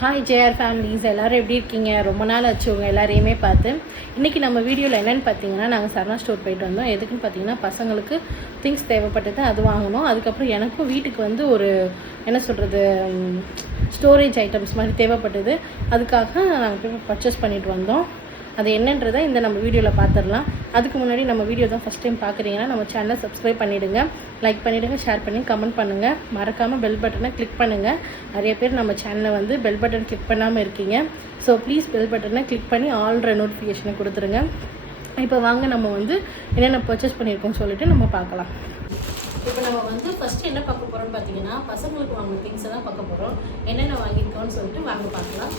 Hi JR families, எல்லோரும் எப்படி இருக்கீங்க? ரொம்ப நாள் ஆச்சு உங்கள் எல்லாரையுமே பார்த்து. இன்றைக்கி நம்ம வீடியோவில் என்னென்னு பார்த்தீங்கன்னா, நாங்கள் சரணா ஸ்டோர் போயிட்டு வந்தோம். எதுக்குன்னு பார்த்தீங்கன்னா, பசங்களுக்கு திங்ஸ் தேவைப்பட்டது, அது வாங்கணும். அதுக்கப்புறம் எனக்கும் வீட்டுக்கு வந்து ஒரு என்ன சொல்கிறது, ஸ்டோரேஜ் ஐட்டம்ஸ் மாதிரி தேவைப்பட்டது. அதுக்காக நாங்கள் போய் பர்ச்சேஸ் பண்ணிட்டு வந்தோம். அது என்னன்றதை இந்த நம்ம வீடியோவில் பார்த்துடலாம். அதுக்கு முன்னாடி நம்ம வீடியோ தான் ஃபஸ்ட் டைம் பார்க்குறீங்கன்னா நம்ம சேனலை சப்ஸ்கிரைப் பண்ணிவிடுங்க, லைக் பண்ணிவிடுங்க, ஷேர் பண்ணி கமெண்ட் பண்ணுங்கள். மறக்காமல் பெல் பட்டனை கிளிக் பண்ணுங்கள். நிறைய பேர் நம்ம சேனலை வந்து பெல் பட்டன் கிளிக் பண்ணாமல் இருக்கீங்க. ஸோ ப்ளீஸ் பெல் பட்டனை கிளிக் பண்ணி ஆல்ற நோட்டிஃபிகேஷனை கொடுத்துருங்க. இப்போ வாங்க நம்ம வந்து என்னென்ன பர்ச்சேஸ் பண்ணியிருக்கோம்னு சொல்லிட்டு நம்ம பார்க்கலாம். இப்போ நம்ம வந்து ஃபஸ்ட்டு என்ன பார்க்க போகிறோம்னு பார்த்தீங்கன்னா, பசங்களுக்கு வாங்க திங்ஸை தான் பார்க்க போகிறோம். என்னென்ன வாங்கியிருக்கோன்னு சொல்லிட்டு வாங்க பார்க்கலாம்.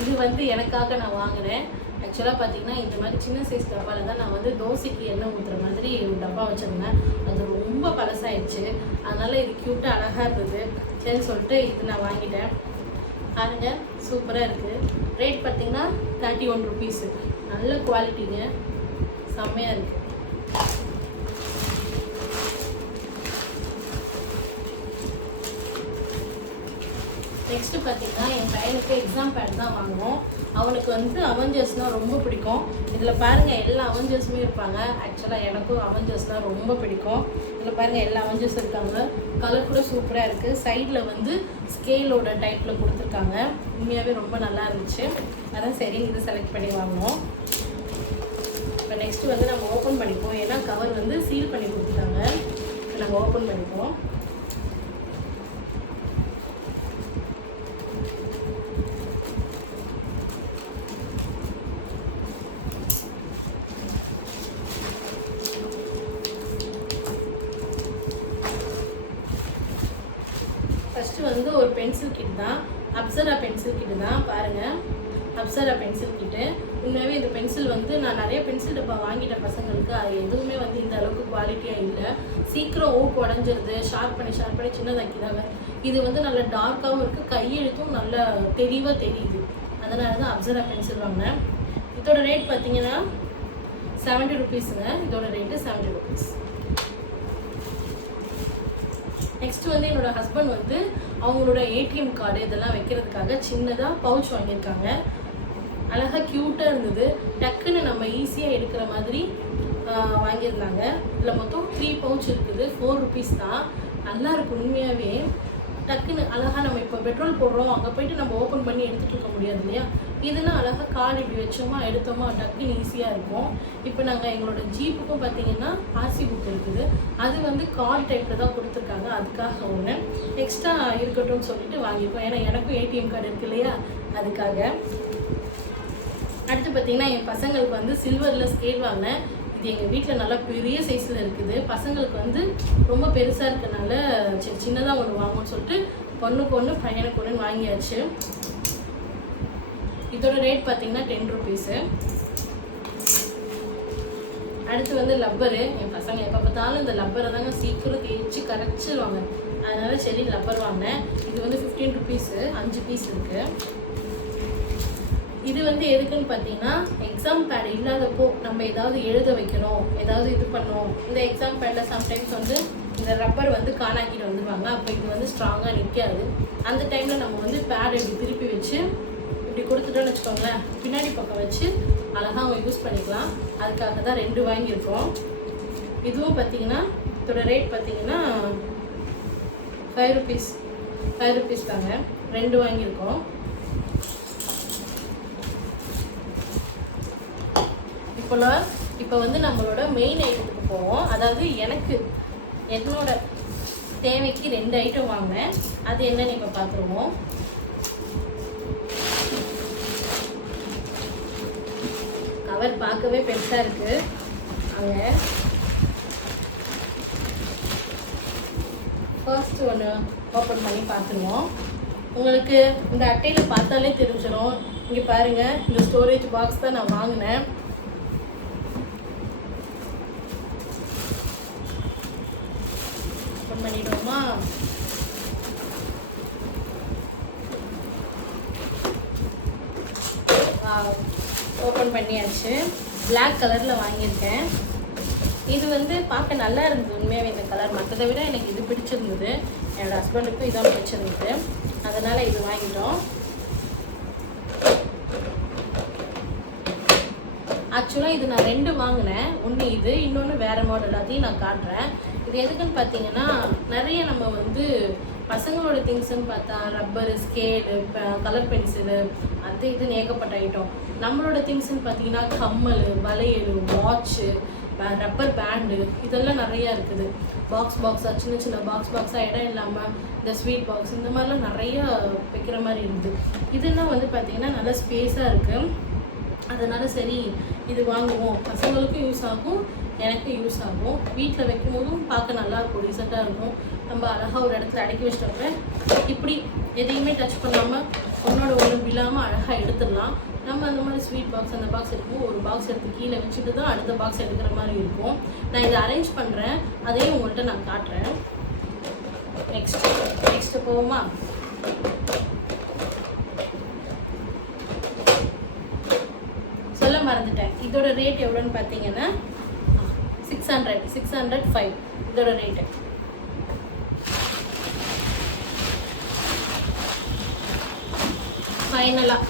இது வந்து எனக்காக நான் வாங்கினேன். ஆக்சுவலாக பார்த்தீங்கன்னா, இந்த மாதிரி சின்ன சைஸ் டப்பாவில் தான் நான் வந்து தோசைக்கு எண்ணெய் ஊற்றுற மாதிரி ஒரு டப்பா வச்சுருந்தேன். அது ரொம்ப பழசாயிடுச்சு. அதனால் இது க்யூட்டாக அழகாக இருந்தது. சரின்னு சொல்லிட்டு இது நான் வாங்கிட்டேன். பாருங்க, சூப்பராக இருக்குது. ரேட் பார்த்தீங்கன்னா 31 ருபீஸு. நல்ல குவாலிட்டிங்க, செம்மையாக இருக்குது. நெக்ஸ்ட்டு பார்த்தீங்கன்னா, என் பையனுக்கு எக்ஸாம் பேட் தான் வாங்கினோம். அவனுக்கு வந்து அவெஞ்சர்ஸ்னால் ரொம்ப பிடிக்கும். இதில் பாருங்கள், எல்லா அவெஞ்சர்ஸுமே இருப்பாங்க. ஆக்சுவலாக எனக்கும் அவெஞ்சர்ஸ்னால் ரொம்ப பிடிக்கும். இதில் பாருங்கள், எல்லா அவெஞ்சர்ஸ் இருக்காங்க. கலர் கூட சூப்பராக இருக்குது. சைடில் வந்து ஸ்கேலோட டைப்பில் கொடுத்துருக்காங்க. உண்மையாகவே ரொம்ப நல்லா இருந்துச்சு. அதான் சரி இது செலக்ட் பண்ணி வாங்கினோம். இப்போ நெக்ஸ்ட்டு வந்து நம்ம ஓப்பன் பண்ணிப்போம். ஏன்னா கவர் வந்து சீல் பண்ணி கொடுத்துட்டாங்க. நம்ம ஓப்பன் பண்ணிப்போம். ஃபஸ்ட்டு வந்து ஒரு பென்சில் கிட் தான். அப்சரா பென்சில் கிட்டு தான். பாருங்கள், அப்சரா பென்சில் கிட்டு. உண்மையாகவே இந்த பென்சில் வந்து நான் நிறைய பென்சில் டப்பா வாங்கிட்டேன் பசங்களுக்கு. அது எதுவுமே வந்து இந்த அளவுக்கு குவாலிட்டியாக இல்லை. சீக்கிரம் ஊக்கு உடஞ்சிருது. ஷார்ப் பண்ணி சின்னதாக்கிதாங்க. இது வந்து நல்ல டார்க்காகவும் இருக்குது, கையெழுத்தும் நல்ல தெளிவாக தெரியுது. அதனால தான் அப்சரா பென்சில் வாங்கினேன். இதோட ரேட் பார்த்தீங்கன்னா 70 ருபீஸுங்க. இதோட ரேட்டு 70 ருபீஸ். நெக்ஸ்ட் வந்து என்னோட ஹஸ்பண்ட் வந்து அவங்களோட ஏடிஎம் கார்டு இதெல்லாம் வைக்கிறதுக்காக சின்னதாக பவுச் வாங்கியிருக்காங்க. அழகாக க்யூட்டாக இருந்தது. டக்குன்னு நம்ம ஈஸியாக எடுக்கிற மாதிரி வாங்கியிருந்தாங்க. இதில் மொத்தம் 3 பவுச் இருக்குது. 4 ருபீஸ் தான். நல்லா இருக்கும் உண்மையாகவே. டக்குன்னு அழகாக நம்ம இப்போ பெட்ரோல் போடுறோம், அங்கே போய்ட்டு நம்ம ஓப்பன் பண்ணி எடுத்துகிட்டு இருக்க முடியாது இல்லையா? இதுனா அழகாக கார்டு இப்படி வச்சோமா எடுத்தோமா டக்குன்னு ஈஸியாக இருக்கும். இப்போ நாங்கள் எங்களோட ஜீப்புக்கும் பார்த்தீங்கன்னா ஆர்சி புக் இருக்குது. அது வந்து கார்டு டைப்பில் தான் கொடுத்துருக்காங்க. அதுக்காக ஒன்று எக்ஸ்ட்ரா இருக்கட்டும்னு சொல்லிட்டு வாங்கியிருக்கோம். ஏன்னா எனக்கும் ஏடிஎம் கார்டு இருக்குது இல்லையா, அதுக்காக. அடுத்து பார்த்தீங்கன்னா, என் பசங்களுக்கு வந்து சில்வரில் ஸ்கேல் வாங்கினேன். இது எங்கள் வீட்டில் நல்லா பெரிய சைஸில் இருக்குது. பசங்களுக்கு வந்து ரொம்ப பெருசாக இருக்கனால சின்னதாக ஒன்று வாங்கணும்னு சொல்லிட்டு பொண்ணுக்கு ஒன்று பையனுக்கு ஒன்று வாங்கியாச்சு. இதோட ரேட் பார்த்தீங்கன்னா 10 ருபீஸு. அடுத்து வந்து லப்பரு. என் பசங்க எப்போ பார்த்தாலும் இந்த லப்பரை தாங்க சீக்கிரம் தேய்ச்சி கரைச்சிடுவாங்க. அதனால சரி லப்பர் வாங்கினேன். இது வந்து 15 ருபீஸு. 5 பீஸ் இருக்குது. இது வந்து எதுக்குன்னு பார்த்தீங்கன்னா, எக்ஸாம் பேட் இல்லாதப்போ நம்ம ஏதாவது எழுத வைக்கணும், ஏதாவது இது பண்ணோம். இந்த எக்ஸாம் பேடில் சம்டைம்ஸ் வந்து இந்த ரப்பர் வந்து காணாக்கிட்டு வந்துடுவாங்க. அப்போ இது வந்து ஸ்ட்ராங்காக நிற்காது. அந்த டைமில் நம்ம வந்து பேட் இப்படி திருப்பி வச்சு இப்படி கொடுத்துட்டோன்னு வச்சுக்கோங்களேன், பின்னாடி பக்கம் வச்சு அழகாக அவங்க யூஸ் பண்ணிக்கலாம். அதுக்காக தான் 2 வாங்கியிருக்கோம். இதுவும் பார்த்தீங்கன்னா இதோட ரேட் பார்த்தீங்கன்னா 5 ருபீஸ். 5 ருபீஸ் தாங்க. 2 வாங்கியிருக்கோம். இப்போ வந்து நம்மளோட மெயின் ஐட்டத்துக்கு போவோம். அதாவது என்னோட தேவைக்கு 2 ஐட்டம் வாங்கினேன். அது என்னன்னு இப்போ பார்த்துருவோம். கவர் பார்க்கவே பெருசாக இருக்குது. அங்கே ஃபர்ஸ்ட் ஒன்று ஓப்பன் பண்ணி பார்த்துருவோம். உங்களுக்கு இந்த அட்டையில் பார்த்தாலே தெரிஞ்சிடும். இங்கே பாருங்கள், இந்த ஸ்டோரேஜ் பாக்ஸ் தான் நான் வாங்கினேன். ஓப்பன் பண்ணிடுவோமா? ஓப்பன் பண்ணியாச்சு. பிளாக் கலரில் வாங்கியிருக்கேன். இது வந்து பார்க்க நல்லா இருந்தது உண்மையாகவே இந்த கலர். மற்றதை விட எனக்கு இது பிடிச்சிருந்தது. என்னோடய ஹஸ்பண்டுக்கும் இதான் பிடிச்சிருந்தது, அதனால் இது வாங்கிட்டோம். ஆக்சுவலாக இது நான் 2 வாங்கினேன். ஒன்று இது, இன்னொன்று வேறு மாடல், அதையும் நான் காட்டுறேன். இது எதுக்குன்னு பார்த்தீங்கன்னா, நிறைய நம்ம வந்து பசங்களோட திங்ஸ்ன்னு பார்த்தா ரப்பரு, ஸ்கேலு, கலர் பென்சிலு, அது இதுன்னு ஏகப்பட்ட ஐட்டம். நம்மளோட திங்ஸ்ன்னு பார்த்தீங்கன்னா கம்மல், வளையல், வாட்சு, ரப்பர் பேண்டு, இதெல்லாம் நிறையா இருக்குது. பாக்ஸாக சின்ன சின்ன பாக்ஸாக இடம் இல்லாமல் இந்த ஸ்வீட் பாக்ஸ் இந்த மாதிரிலாம் நிறையா வைக்கிற மாதிரி இருக்குது. இதுன்னா வந்து பார்த்திங்கன்னா நல்லா ஸ்பேஸாக இருக்குது. அதனால் சரி இது வாங்குவோம், பசங்களுக்கும் யூஸ் ஆகும், எனக்கும் யூஸ் ஆகும். வீட்டில் வைக்கும் போதும் பார்க்க நல்லாயிருக்கும், ரீசெண்டாக இருக்கும். நம்ம அழகாக ஒரு இடத்துல அடக்கி வச்சிட்டோம்னா இப்படி எதையுமே டச் பண்ணாமல் ஒன்றோட ஒன்று விழாமல் அழகாக எடுத்துடலாம். நம்ம அந்த மாதிரி ஸ்வீட் பாக்ஸ் அந்த பாக்ஸ் எடுக்கும்போது ஒரு பாக்ஸ் எடுத்து கீழே வச்சுட்டு தான் அடுத்த பாக்ஸ் எடுக்கிற மாதிரி இருக்கும். நான் இதை அரேஞ்ச் பண்ணுறேன், அதையும் உங்கள்கிட்ட நான் காட்டுறேன். நெக்ஸ்ட்டு போவோமா? சொல்ல மறந்துட்டேன், இதோட ரேட் எவ்வளோன்னு பார்த்தீங்கன்னா 605 இதோட ரேட்டு. ஃபைனலாக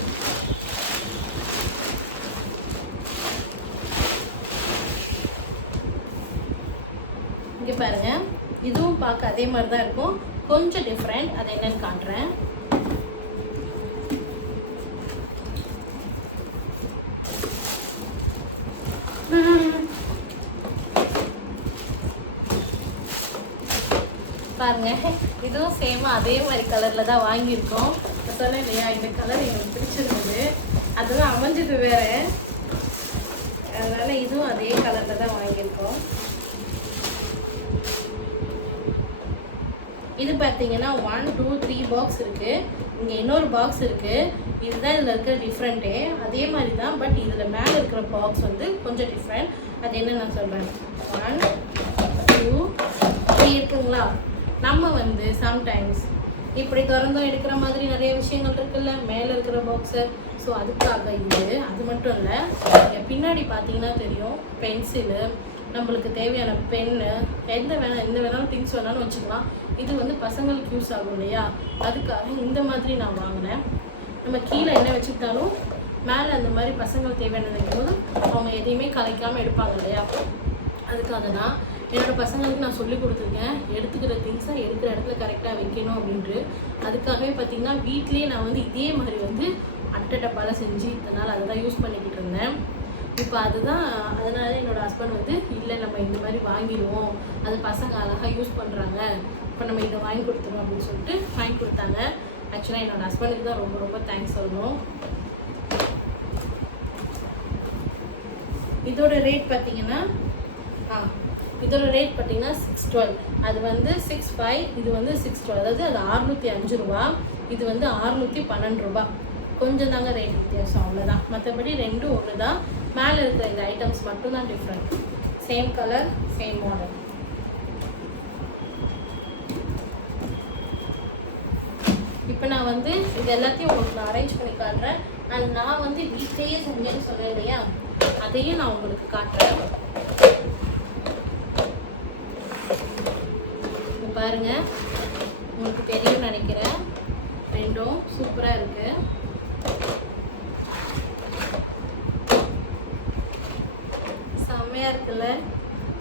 இங்கே பாருங்கள், இதுவும் பார்க்க அதே மாதிரி தான் இருக்கும், கொஞ்சம் டிஃப்ரெண்ட். அது என்னன்னு காட்டுறேன். பாருங்க, இதுவும் சேமாக அதே மாதிரி கலரில் தான் வாங்கியிருக்கோம். சொன்னேன் இல்லையா, இந்த கலர் எனக்கு பிடிச்சிருந்தது, அதுதான் அமைஞ்சது வேறு, அதனால் இதுவும் அதே கலரில் தான் வாங்கியிருக்கோம். இது பார்த்தீங்கன்னா 1 2 3 பாக்ஸ் இருக்குது. இங்கே இன்னொரு பாக்ஸ் இருக்குது. இதுதான் இதில் இருக்கிற டிஃப்ரெண்ட்டே. அதே மாதிரி தான், பட் இதில் மேலே இருக்கிற பாக்ஸ் வந்து கொஞ்சம் டிஃப்ரெண்ட். அது என்ன நான் சொல்கிறேன். 1 2 3 இருக்குங்களா? நம்ம வந்து சம்டைம்ஸ் இப்படி திறந்தும் எடுக்கிற மாதிரி நிறைய விஷயங்கள் இருக்குல்ல மேலே இருக்கிற பாக்ஸு. ஸோ அதுக்காக இது. அது மட்டும் இல்லை, இங்கே பின்னாடி பார்த்தீங்கன்னா தெரியும், பென்சிலு, நம்மளுக்கு தேவையான பென்னு, எந்த வேணாலும் திங்ஸ் வேணாலும் வச்சுக்கலாம். இது வந்து பசங்களுக்கு யூஸ் ஆகும் இல்லையா, அதுக்காக இந்த மாதிரி நான் வாங்கினேன். நம்ம கீழே என்ன வச்சுக்கிட்டாலும் மேலே அந்த மாதிரி பசங்களுக்கு தேவையான வைக்கும்போது அவங்க எதையுமே கலைக்காமல் எடுப்பாங்க இல்லையா, அதுக்காக தான். என்னோடய பசங்களுக்கு நான் சொல்லி கொடுத்துருக்கேன், எடுத்துக்கிற திங்ஸை எடுக்கிற இடத்துல கரெக்டாக வைக்கணும் அப்படின்ட்டு. அதுக்காகவே பார்த்திங்கன்னா வீட்லேயே நான் வந்து இதே மாதிரி வந்து அட்டை டப்பாவில் செஞ்சு இதனால் அதை தான் யூஸ் பண்ணிக்கிட்டு இருந்தேன். இப்போ அதுதான், அதனால என்னோடய ஹஸ்பண்ட் வந்து இல்லை நம்ம இந்த மாதிரி வாங்கிடுவோம், அது பசங்க அழகாக யூஸ் பண்ணுறாங்க, இப்போ நம்ம இதை வாங்கி கொடுத்துருவோம் அப்படின்னு சொல்லிட்டு வாங்கி கொடுத்தாங்க. ஆக்சுவலாக என்னோடய ஹஸ்பண்டுக்கு தான் ரொம்ப ரொம்ப தேங்க்ஸ் சொல்லணும். இதோட ரேட் பார்த்தீங்கன்னா இதோட ரேட் பார்த்தீங்கன்னா 612. அது வந்து 65, இது வந்து 612. அதாவது அது 605 ரூபா, இது வந்து 612 ரூபா. கொஞ்சம் தாங்க ரேட் வித்தியாசம், அவ்வளோதான். மற்றபடி ரெண்டும் ஒன்று தான். மேலே இருக்கிற இந்த ஐட்டம்ஸ் மட்டும்தான் different. Same colour, same model. இப்போ நான் வந்து இது எல்லாத்தையும் உங்களுக்கு நான் அரேஞ்ச் பண்ணி காட்டுறேன். அண்ட் நான் வந்து வீட்லேயே செஞ்சேன்னு சொன்னேன் இல்லையா, அதையும் நான் உங்களுக்கு காட்டுறேன். பாருங்க, உங்களுக்கு தெரியும் நினைக்கிறேன், ரெண்டும் சூப்பராக இருக்கு. செம்மையாக இருக்குல்ல.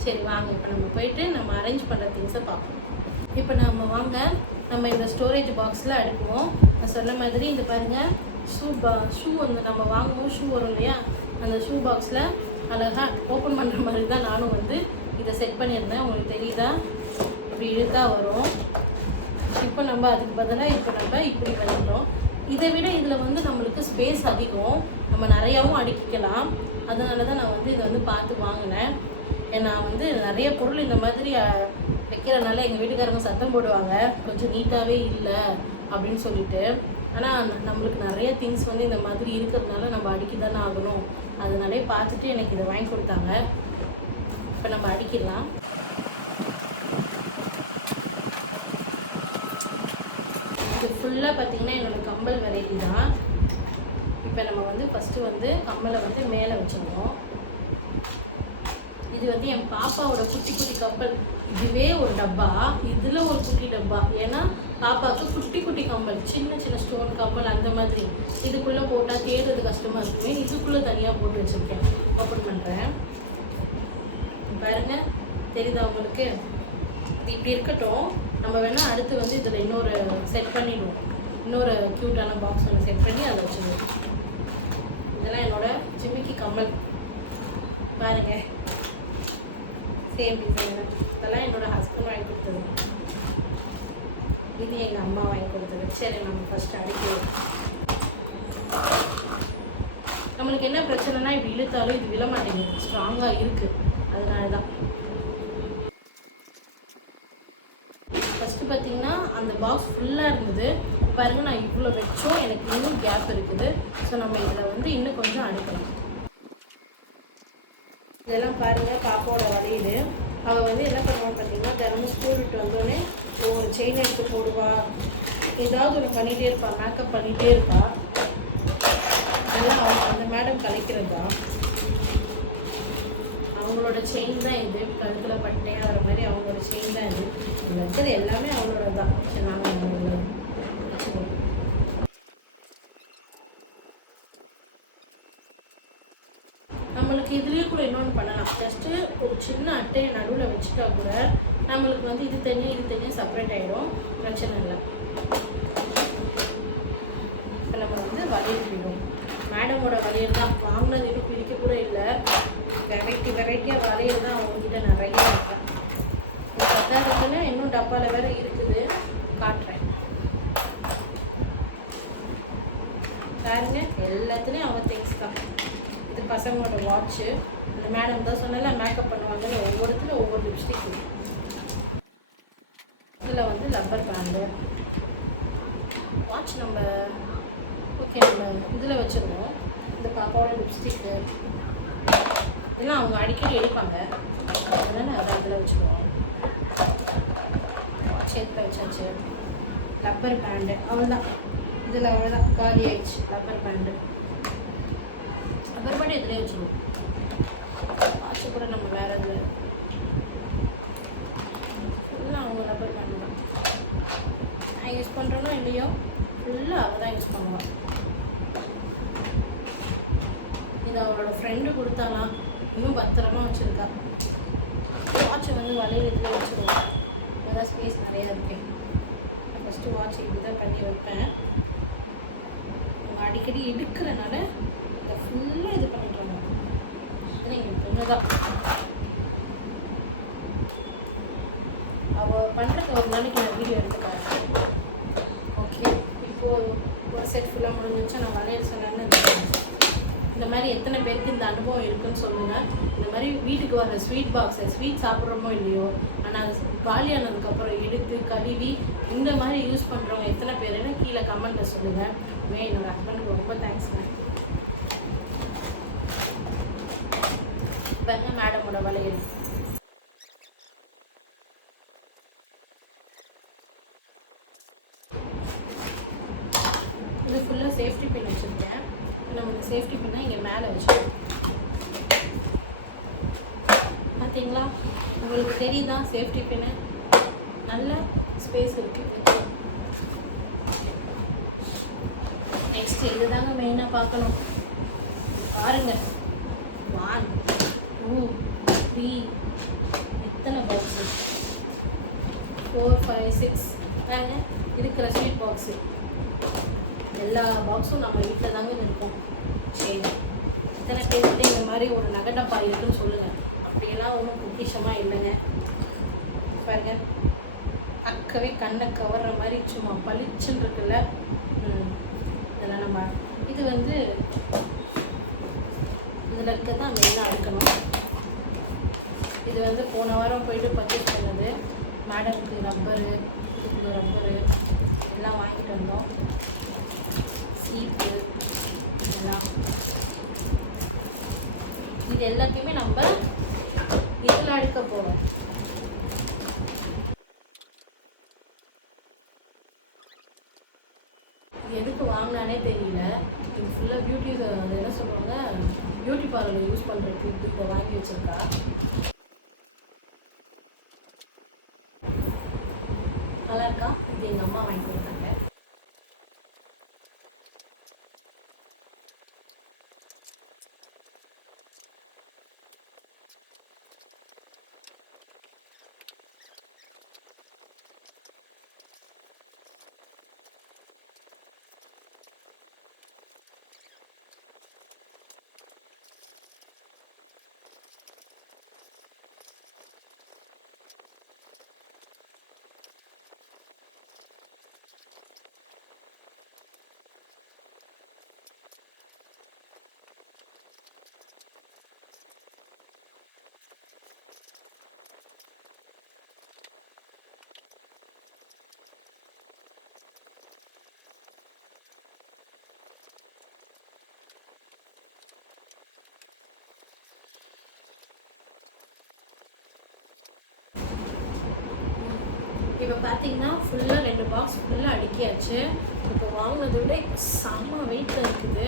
சரி வாங்க, இப்போ நம்ம போயிட்டு நம்ம அரேஞ்ச் பண்ணுற திங்ஸை பார்ப்போம். இப்போ நம்ம இந்த ஸ்டோரேஜ் பாக்ஸில் அடுக்குவோம். நான் சொன்ன மாதிரி இந்த பாருங்கள், ஷூ வந்து நம்ம வாங்குவோம், ஷூ வரும் இல்லையா, அந்த ஷூ பாக்ஸில் அழகாக ஓப்பன் பண்ணுற மாதிரி தான் நானும் வந்து இதை செட் பண்ணியிருந்தேன். உங்களுக்கு தெரியுதா, இப்படி இழுத்தா வரும். இப்போ நம்ம அதுக்கு பதிலாக நம்ம இப்படி வந்துடும். இதை விட இதில் வந்து நம்மளுக்கு ஸ்பேஸ் அதிகம், நம்ம நிறையாவும் அடுக்கிக்கலாம். அதனால தான் நான் வந்து இதை வந்து பார்த்து வாங்கினேன். ஏன்னா வந்து நிறைய பொருள் இந்த மாதிரி வைக்கிறனால எங்கள் வீட்டுக்காரங்க சத்தம் போடுவாங்க, கொஞ்சம் நீட்டாகவே இல்லை அப்படின்னு சொல்லிட்டு. ஆனால் நம்மளுக்கு நிறைய திங்ஸ் வந்து இந்த மாதிரி இருக்கிறதுனால நம்ம அடுக்கி தானே ஆகணும். அதனாலே பார்த்துட்டு எனக்கு இதை வாங்கி கொடுத்தாங்க. இப்போ நம்ம அடிக்கலாம். இது ஃபுல்லாக பார்த்திங்கன்னா என்னோடய கம்பல் வெரைட்டி தான். இப்போ நம்ம வந்து ஃபஸ்ட்டு வந்து கம்மலை வந்து மேலே வச்சுருவோம். இது வந்து என் பாப்பாவோட குட்டி குட்டி கப்பல். இதுவே ஒரு டப்பா, இதில் ஒரு குட்டி டப்பா. ஏன்னா பாப்பாவுக்கு குட்டி குட்டி கம்பல், சின்ன சின்ன ஸ்டோன் கம்பல் அந்த மாதிரி. இதுக்குள்ளே போட்டால் தேடுறது கஷ்டமாக இருக்குமே, இதுக்குள்ளே தனியாக போட்டு வச்சுருக்கேன். ஓப்பன் பண்ணுறேன் பாருங்கள், தெரியுதா உங்களுக்கு? இது இப்படி இருக்கட்டும். நம்ம வேணால் அடுத்து வந்து இதில் இன்னொரு செட் பண்ணிவிடுவோம். இன்னொரு க்யூட்டான பாக்ஸ் ஒன்று செட் பண்ணி அதை வச்சுருவோம். இதெல்லாம் என்னோட ஜிமிக்கி கம்மல் பாருங்கள், சேம் டிசைன். இதெல்லாம் என்னோட ஹஸ்பண்ட் வாங்கி கொடுத்தது, இது எங்கள் அம்மா வாங்கி கொடுத்தது. சரி, நம்ம ஃபஸ்ட்டு அடிக்கிறோம். நம்மளுக்கு என்ன பிரச்சனைனா, இப்படி இழுத்தாலும் இது விழ மாட்டேங்குது, ஸ்ட்ராங்காக இருக்குது. அதனால தான் ஃபஸ்ட்டு பார்த்தீங்கன்னா அந்த பாக்ஸ் ஃபுல்லாக இருந்தது. பாருங்கள், நான் இவ்வளோ வச்சோம், எனக்கு இன்னும் கேப் இருக்குது. ஸோ நம்ம இதில் வந்து இன்னும் கொஞ்சம் அடிக்கலாம். இதெல்லாம் பாருங்கள், பாப்பாவோட வளையல். அவள் வந்து என்ன பண்ணுவான்னு பார்த்தீங்கன்னா, தினமும் ஸ்கூல் விட்டு வந்தோடனே ஒரு செயின் எடுத்து போடுவா, ஏதாவது ஒன்று பண்ணிகிட்டே இருப்பாள், மேக்கப் பண்ணிகிட்டே இருப்பாள். அதெல்லாம் அவங்க அந்த மேடம் கலைக்கிறது தான். அவங்களோட செயின் தான் இது, கழுத்தில் பட்டே வர மாதிரி அவங்களோட செயின் தான் இது. இதில் இருக்கிறது எல்லாமே அவங்களோட தான். சரி, நாங்கள் அவங்களோட வச்சுக்கோங்க. நம்மளுக்கு இதுலேயே கூட இன்னொன்று பண்ணலாம். ஜஸ்ட்டு ஒரு சின்ன அட்டையை நடுவில் வச்சுட்டா கூட நம்மளுக்கு வந்து இது தனியாக செப்பரேட் ஆகிடும், பிரச்சனை இல்லை. இப்போ நம்ம வந்து வளையல் போயிடும். மேடமோட வளையல் தான் வாங்கினது, இன்னும் பிரிக்க கூட இல்லை. வெரைட்டியாக வளையல் தான் அவங்ககிட்ட நிறைய இருக்கேன். பத்தாவதுக்குன்னு இன்னும் டப்பாவில் வேறு இருக்குது, காட்டுறேன் பாருங்க. எல்லாத்துலேயும் அவங்க திங்ஸ் தான். இது பசங்களோட வாட்ச்சு. அந்த மேடம் தான் சொன்னால மேக்கப் பண்ணுவாங்கன்னு ஒவ்வொருத்தரும் ஒவ்வொரு லிப்ஸ்டிக். இதில் வந்து லப்பர் பேண்டு வாட்ச் நம்ம ஓகே நம்ம இதில் வச்சுருவோம். இந்த பாப்பாவோட லிப்ஸ்டிக்கு இதெல்லாம் அவங்க அடிக்கடி எடுப்பாங்க, அதனால் அதை அதில் வச்சுருவோம். வாட்ச் எடுத்து வச்சாச்சு. லப்பர் பேண்டு அவ்வளோதான், இதில் அவ்வளோதான், காலி ஆயிடுச்சு லப்பர் பேண்டு. லப்பர் பேண்டு இதிலே வச்சுருவோம். வாட்சு கூட நம்ம வேறு இதில் ஃபுல்லாக அவங்க லப்பர் பேண்டு தான். நான் யூஸ் பண்ணுறேனோ இல்லையோ, ஃபுல்லாக அவள் தான் யூஸ் பண்ணுவாள். இது அவளோட ஃப்ரெண்டு கொடுத்தாலாம், இன்னும் பத்திரமா வச்சுருக்கா. வாட்சை வந்து வளையல் இதில் வச்சுருவோம், அதான் ஸ்பேஸ் நிறையா இருக்கு. ஃபஸ்ட்டு வாட்ச் இப்படி தான் பண்ணி வைப்பேன். அவங்க அடிக்கடி எடுக்கிறனால இதை ஃபுல்லாக இது பண்ணிட்டுருவாங்க. அது எங்களுக்கு ஒன்று தான். அவள் பண்ணுறதுக்கு ஒரு நாளைக்கு நான் வீடியோ எடுத்துக்கிறேன். ஓகே, இப்போது ஒரு செட் ஃபுல்லாக முடிஞ்சிச்சா நான் வளையல் சொன்னேன்னு இந்த மாதிரி எத்தனை பேருக்கு இந்த அனுபவம் இருக்குன்னு சொல்லுங்கள். இந்த மாதிரி வீட்டுக்கு வர ஸ்வீட் பாக்ஸை ஸ்வீட் சாப்பிட்றோமோ இல்லையோ, ஆனால் அது காலியானதுக்கப்புறம் எடுத்து கழுவி இந்த மாதிரி யூஸ் பண்ணுறவங்க எத்தனை பேருன்னு கீழே கமெண்ட்டில் சொல்லுங்கள். என்னோட ஹஸ்பண்டுக்கு ரொம்ப தேங்க்ஸ்ங்க. பாருங்க மேடமோட வளையல். இது ஃபுல்லாக சேஃப்டி பின் வச்சுருக்கேன். நம்ம இந்த சேஃப்டி பின்னை இங்கே மேலே வச்சுருக்கோம். பார்த்தீங்களா, உங்களுக்கு தெரியுதா சேஃப்டி பின்னு? நல்ல ஸ்பேஸ் இருக்குது. நெக்ஸ்ட் இதுதாங்க மெயினாக பார்க்கணும். பாருங்கள், 1 2 3 எத்தனை பாக்ஸு, 4 5 6 வேங்க இருக்கிற ஸ்வீட் பாக்ஸு. எல்லா பாக்ஸும் நம்ம வீட்டில் தாங்க இருக்கும். சரி, இத்தனை பேர்கிட்ட இந்த மாதிரி ஒரு நகடப்பா இருக்குன்னு சொல்லுங்கள். அப்படியெல்லாம் ஒன்றும் பொக்கிஷமாக இல்லைங்க. பாருங்க, அக்கவே கண்ணை கவர்ற மாதிரி சும்மா பளிச்சுன்னு இருக்குல்ல. இதெல்லாம் நம்ம இது வந்து இதில் இருக்க தான் மெயினாக அடுக்கணும். இது வந்து போன வாரம் போயிட்டு பர்ச்சேஸ் பண்ணது. மேடமுக்கு ரப்பரு, இதுக்கு ரப்பரு எல்லாம் வாங்கிட்டு வந்தோம். சீப்பு இதெல்லாம், இது எல்லாத்தையுமே நம்ம இதில் அடுக்க போகிறோம். எதுக்கு வாங்கினானே தெரியல. இது ஃபுல்லாக பியூட்டி, அது என்ன சொல்லுவாங்க, பியூட்டி பார்லரில் யூஸ் பண்ணுற கிளிப் இதை வாங்கி வச்சுருக்கா. நல்லா இருக்கா? இது எங்கள் அம்மா வாங்கி கொடுத்தாங்க. இப்போ பார்த்தீங்கன்னா ஃபுல்லாக 2 பாக்ஸ் ஃபுல்லாக அடுக்கியாச்சு. இப்போ வாங்கினதை விட இப்போ செம்ம வெயிட்டில் இருக்குது.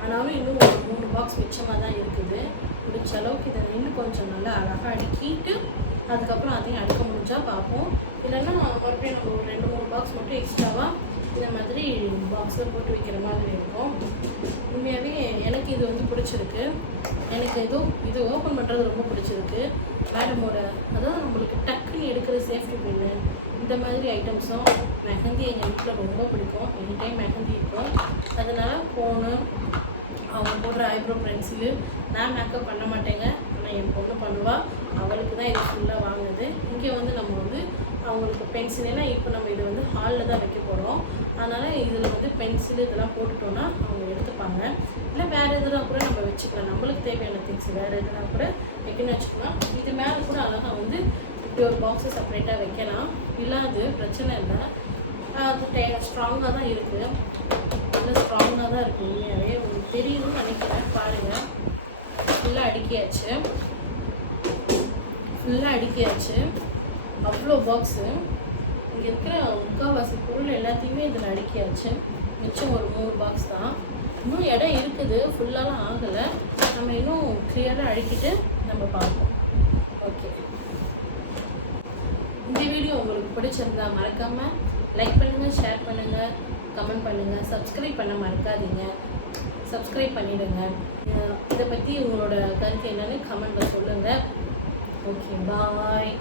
ஆனாலும் இன்னும் ஒரு 3 பாக்ஸ் மிச்சமாக தான் இருக்குது. முடிச்ச அளவுக்கு இதை இன்னும் கொஞ்சம் நல்லா அழகாக அடுக்கிட்டு அதுக்கப்புறம் அதையும் அடுக்க முடிஞ்சால் பார்ப்போம். இல்லைன்னா மறுபடியும் நம்ம ஒரு 2-3 பாக்ஸ் மட்டும் எக்ஸ்ட்ராவாக இந்த மாதிரி பாக்ஸில் போட்டு வைக்கிற மாதிரி இருக்கும். உண்மையாகவே எனக்கு இது வந்து பிடிச்சிருக்கு. எனக்கு இது ஓப்பன் பண்ணுறது ரொம்ப பிடிச்சிருக்கு. மேடமோட அதாவது நம்மளுக்கு டக்குன்னு எடுக்கிற சேஃப்டி பின்னு இந்த மாதிரி ஐட்டம்ஸும் மெஹந்தி எங்கள் வீட்டில் ரொம்ப பிடிக்கும். எனி டைம் மெஹந்தி இருக்கும். அதனால் ஃபோனு, அவங்க போடுற ஐப்ரோ பென்சிலு, நான் மேக்கப் பண்ண மாட்டேங்க. ஆனால் என் பொண்ணு பண்ணுவாள். அவளுக்கு தான் இது ஃபுல்லாக வாங்குது. இங்கே வந்து நம்ம வந்து அவங்களுக்கு பென்சில், ஏன்னா இப்போ நம்ம இதை வந்து ஹாலில் தான் வைக்க போகிறோம். அதனால் இதில் வந்து பென்சில் இதெல்லாம் போட்டுட்டோன்னா அவங்க எடுத்துப்பாங்க. இல்லை வேறு எதுனா கூட நம்ம வச்சுக்கலாம். நம்மளுக்கு தேவையான திங்ஸ் வேறு எதுனா கூட வைக்கணும்னு வச்சுக்கலாம். இது மேலே கூட அழகாக வந்து இப்படி ஒரு பாக்ஸை செப்பரேட்டாக வைக்கலாம். இல்லாது பிரச்சனை இல்லை. அது ஸ்ட்ராங்காக தான் இருக்குது. நல்லா ஸ்ட்ராங்காக தான் இருக்குது. உண்மையாகவே உங்களுக்கு தெரியும்னு நினைக்கிறேன். பாருங்கள், ஃபுல்லாக அடுக்கியாச்சு. அவ்வளோ பாக்ஸு. இங்கே இருக்கிற முக்கால்வாசி பொருள் எல்லாத்தையுமே இதில் அடுக்கியாச்சு. மிச்சம் ஒரு 3 பாக்ஸ் தான். இன்னும் இடம் இருக்குது, ஃபுல்லாலாம் ஆகலை. நம்ம இன்னும் கிளியராக அடுக்கிட்டு நம்ம பார்ப்போம். ஓகே, இந்த வீடியோ உங்களுக்கு பிடிச்சிருந்தா மறக்காமல் லைக் பண்ணுங்கள், ஷேர் பண்ணுங்கள், கமெண்ட் பண்ணுங்கள். சப்ஸ்கிரைப் பண்ண மறக்காதீங்க. சப்ஸ்கிரைப் பண்ணிவிடுங்க. இதை பற்றி உங்களோட கருத்து என்னன்னு கமெண்ட்டில் சொல்லுங்கள். ஓகே, பாய்.